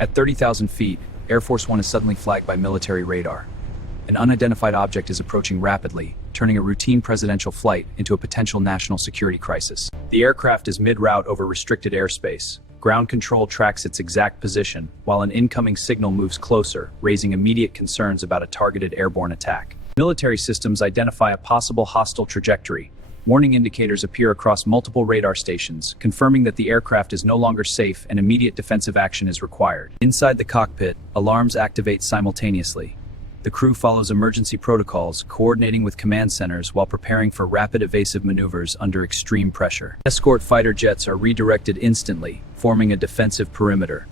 At 30,000 feet, Air Force One is suddenly flagged by military radar. An unidentified object is approaching rapidly, turning a routine presidential flight into a potential national security crisis. The aircraft is mid-route over restricted airspace. Ground control tracks its exact position, while an incoming signal moves closer, raising immediate concerns about a targeted airborne attack. Military systems identify a possible hostile trajectory. Warning indicators appear across multiple radar stations, confirming that the aircraft is no longer safe and immediate defensive action is required. Inside the cockpit, alarms activate simultaneously. The crew follows emergency protocols, coordinating with command centers while preparing for rapid evasive maneuvers under extreme pressure. Escort fighter jets are redirected instantly, forming a defensive perimeter.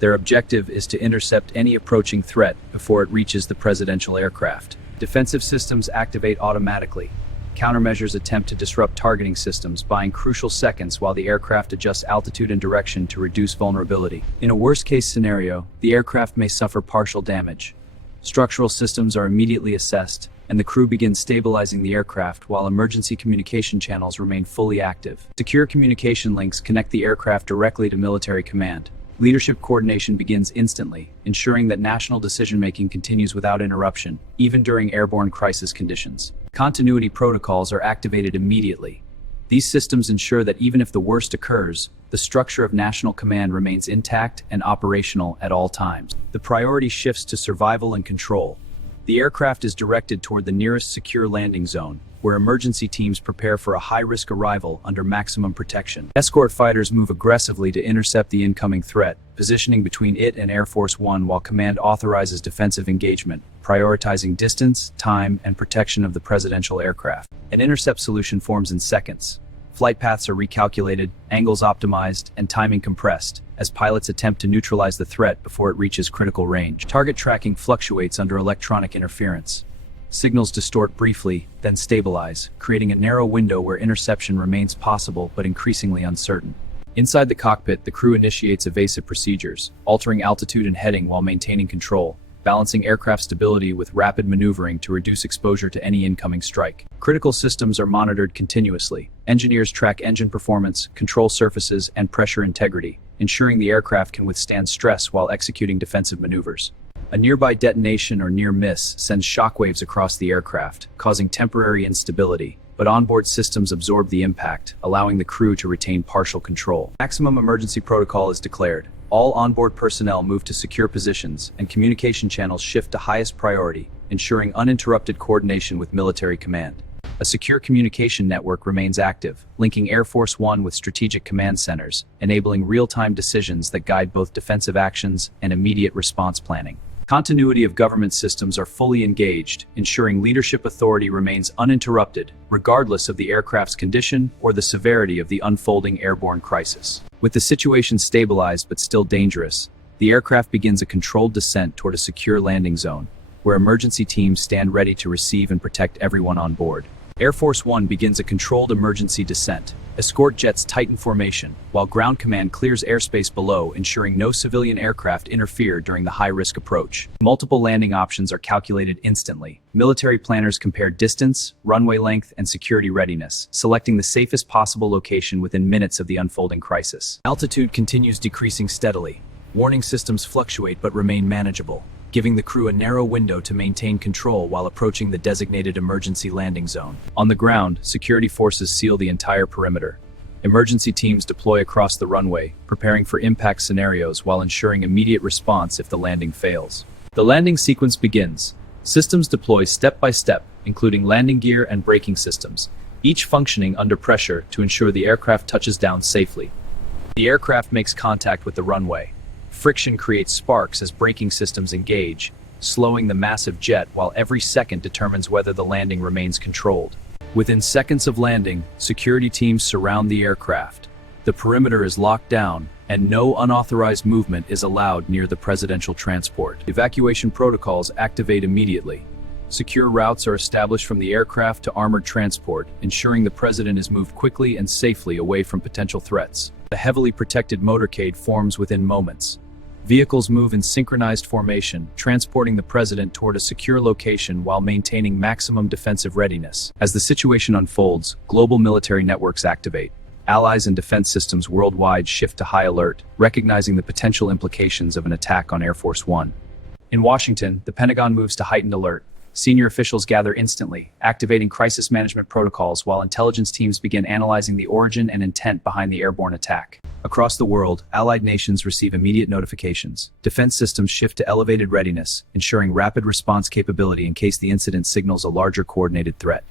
Their objective is to intercept any approaching threat before it reaches the presidential aircraft. Defensive systems activate automatically. Countermeasures attempt to disrupt targeting systems, buying crucial seconds while the aircraft adjusts altitude and direction to reduce vulnerability. In a worst-case scenario, the aircraft may suffer partial damage. Structural systems are immediately assessed, and the crew begins stabilizing the aircraft while emergency communication channels remain fully active. Secure communication links connect the aircraft directly to military command. Leadership coordination begins instantly, ensuring that national decision-making continues without interruption, even during airborne crisis conditions. Continuity protocols are activated immediately. These systems ensure that even if the worst occurs, the structure of national command remains intact and operational at all times. The priority shifts to survival and control. The aircraft is directed toward the nearest secure landing zone, where emergency teams prepare for a high-risk arrival under maximum protection. Escort fighters move aggressively to intercept the incoming threat, positioning between it and Air Force One while command authorizes defensive engagement, prioritizing distance, time, and protection of the presidential aircraft. An intercept solution forms in seconds. Flight paths are recalculated, angles optimized, and timing compressed, as pilots attempt to neutralize the threat before it reaches critical range. Target tracking fluctuates under electronic interference. Signals distort briefly, then stabilize, creating a narrow window where interception remains possible but increasingly uncertain. Inside the cockpit, the crew initiates evasive procedures, altering altitude and heading while maintaining control, balancing aircraft stability with rapid maneuvering to reduce exposure to any incoming strike. Critical systems are monitored continuously. Engineers track engine performance, control surfaces, and pressure integrity, ensuring the aircraft can withstand stress while executing defensive maneuvers. A nearby detonation or near miss sends shockwaves across the aircraft, causing temporary instability, but onboard systems absorb the impact, allowing the crew to retain partial control. Maximum emergency protocol is declared. All onboard personnel move to secure positions, and communication channels shift to highest priority, ensuring uninterrupted coordination with military command. A secure communication network remains active, linking Air Force One with strategic command centers, enabling real-time decisions that guide both defensive actions and immediate response planning. Continuity of government systems are fully engaged, ensuring leadership authority remains uninterrupted, regardless of the aircraft's condition or the severity of the unfolding airborne crisis. With the situation stabilized but still dangerous, the aircraft begins a controlled descent toward a secure landing zone, where emergency teams stand ready to receive and protect everyone on board. Air Force One begins a controlled emergency descent. Escort jets tighten formation, while ground command clears airspace below, ensuring no civilian aircraft interfere during the high-risk approach. Multiple landing options are calculated instantly. Military planners compare distance, runway length, and security readiness, selecting the safest possible location within minutes of the unfolding crisis. Altitude continues decreasing steadily. Warning systems fluctuate but remain manageable, giving the crew a narrow window to maintain control while approaching the designated emergency landing zone. On the ground, security forces seal the entire perimeter. Emergency teams deploy across the runway, preparing for impact scenarios while ensuring immediate response if the landing fails. The landing sequence begins. Systems deploy step by step, including landing gear and braking systems, each functioning under pressure to ensure the aircraft touches down safely. The aircraft makes contact with the runway. Friction creates sparks as braking systems engage, slowing the massive jet while every second determines whether the landing remains controlled. Within seconds of landing, security teams surround the aircraft. The perimeter is locked down, and no unauthorized movement is allowed near the presidential transport. Evacuation protocols activate immediately. Secure routes are established from the aircraft to armored transport, ensuring the president is moved quickly and safely away from potential threats. The heavily protected motorcade forms within moments. Vehicles move in synchronized formation, transporting the president toward a secure location while maintaining maximum defensive readiness. As the situation unfolds, global military networks activate. Allies and defense systems worldwide shift to high alert, recognizing the potential implications of an attack on Air Force One. In Washington, the Pentagon moves to heightened alert. Senior officials gather instantly, activating crisis management protocols while intelligence teams begin analyzing the origin and intent behind the airborne attack. Across the world, allied nations receive immediate notifications. Defense systems shift to elevated readiness, ensuring rapid response capability in case the incident signals a larger coordinated threat.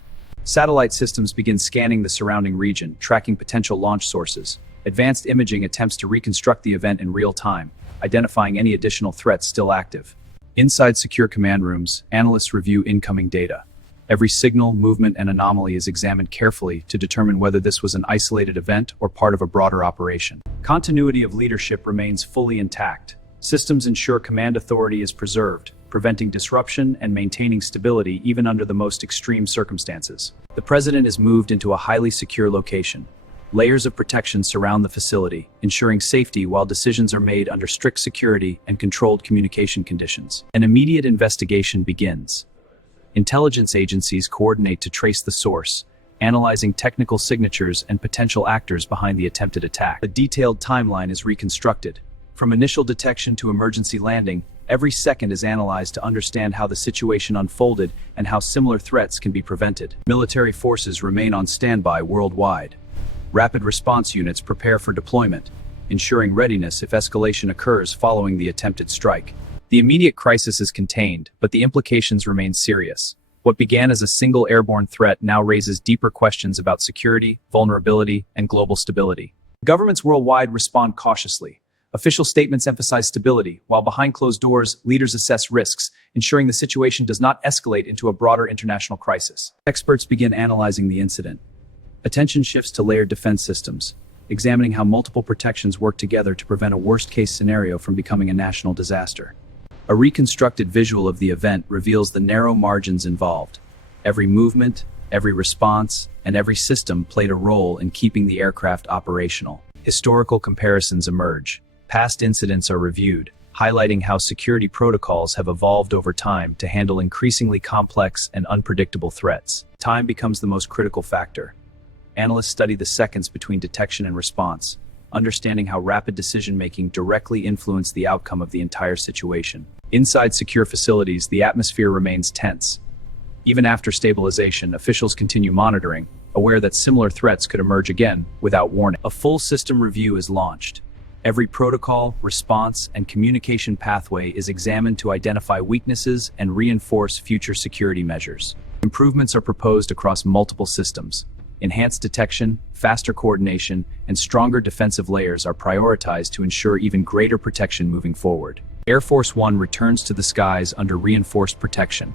Satellite systems begin scanning the surrounding region, tracking potential launch sources. Advanced imaging attempts to reconstruct the event in real time, identifying any additional threats still active. Inside secure command rooms, analysts review incoming data. Every signal, movement, and anomaly is examined carefully to determine whether this was an isolated event or part of a broader operation. Continuity of leadership remains fully intact. Systems ensure command authority is preserved, preventing disruption and maintaining stability even under the most extreme circumstances. The president is moved into a highly secure location. Layers of protection surround the facility, ensuring safety while decisions are made under strict security and controlled communication conditions. An immediate investigation begins. Intelligence agencies coordinate to trace the source, analyzing technical signatures and potential actors behind the attempted attack. A detailed timeline is reconstructed. From initial detection to emergency landing, every second is analyzed to understand how the situation unfolded and how similar threats can be prevented. Military forces remain on standby worldwide. Rapid response units prepare for deployment, ensuring readiness if escalation occurs following the attempted strike. The immediate crisis is contained, but the implications remain serious. What began as a single airborne threat now raises deeper questions about security, vulnerability, and global stability. Governments worldwide respond cautiously. Official statements emphasize stability, while behind closed doors, leaders assess risks, ensuring the situation does not escalate into a broader international crisis. Experts begin analyzing the incident. Attention shifts to layered defense systems, examining how multiple protections work together to prevent a worst-case scenario from becoming a national disaster. A reconstructed visual of the event reveals the narrow margins involved. Every movement, every response, and every system played a role in keeping the aircraft operational. Historical comparisons emerge. Past incidents are reviewed, highlighting how security protocols have evolved over time to handle increasingly complex and unpredictable threats. Time becomes the most critical factor. Analysts study the seconds between detection and response, understanding how rapid decision-making directly influenced the outcome of the entire situation. Inside secure facilities, the atmosphere remains tense. Even after stabilization, officials continue monitoring, aware that similar threats could emerge again without warning. A full system review is launched. Every protocol, response, and communication pathway is examined to identify weaknesses and reinforce future security measures. Improvements are proposed across multiple systems. Enhanced detection, faster coordination, and stronger defensive layers are prioritized to ensure even greater protection moving forward. Air Force One returns to the skies under reinforced protection.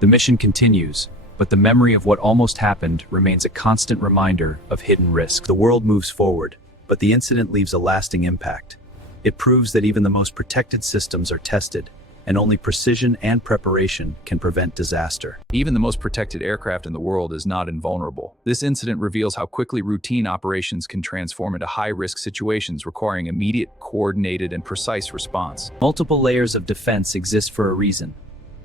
The mission continues, but the memory of what almost happened remains a constant reminder of hidden risk. The world moves forward, but the incident leaves a lasting impact. It proves that even the most protected systems are tested, and only precision and preparation can prevent disaster. Even the most protected aircraft in the world is not invulnerable. This incident reveals how quickly routine operations can transform into high-risk situations requiring immediate, coordinated, and precise response. Multiple layers of defense exist for a reason.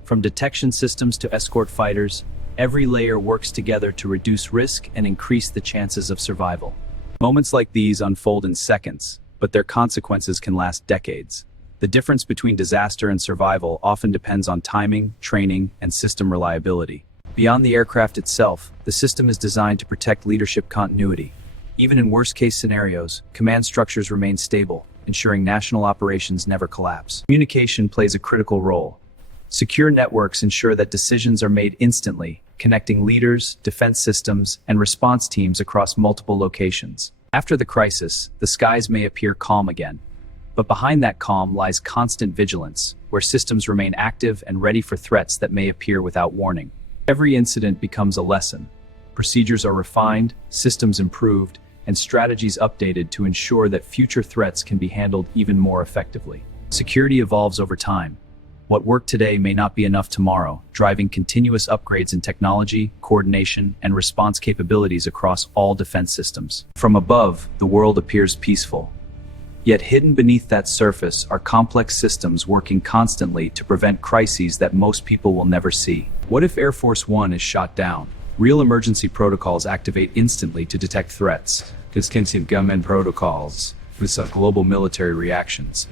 From detection systems to escort fighters, every layer works together to reduce risk and increase the chances of survival. Moments like these unfold in seconds, but their consequences can last decades. The difference between disaster and survival often depends on timing, training, and system reliability. Beyond the aircraft itself, the system is designed to protect leadership continuity. Even in worst-case scenarios, command structures remain stable, ensuring national operations never collapse. Communication plays a critical role. Secure networks ensure that decisions are made instantly, connecting leaders, defense systems, and response teams across multiple locations. After the crisis, the skies may appear calm again. But behind that calm lies constant vigilance, where systems remain active and ready for threats that may appear without warning. Every incident becomes a lesson. Procedures are refined, systems improved, and strategies updated to ensure that future threats can be handled even more effectively. Security evolves over time. What worked today may not be enough tomorrow, driving continuous upgrades in technology, coordination, and response capabilities across all defense systems. From above, the world appears peaceful. Yet hidden beneath that surface are complex systems working constantly to prevent crises that most people will never see. What if Air Force One is shot down? Real emergency protocols activate instantly to detect threats. extensive government protocols with some global military reactions.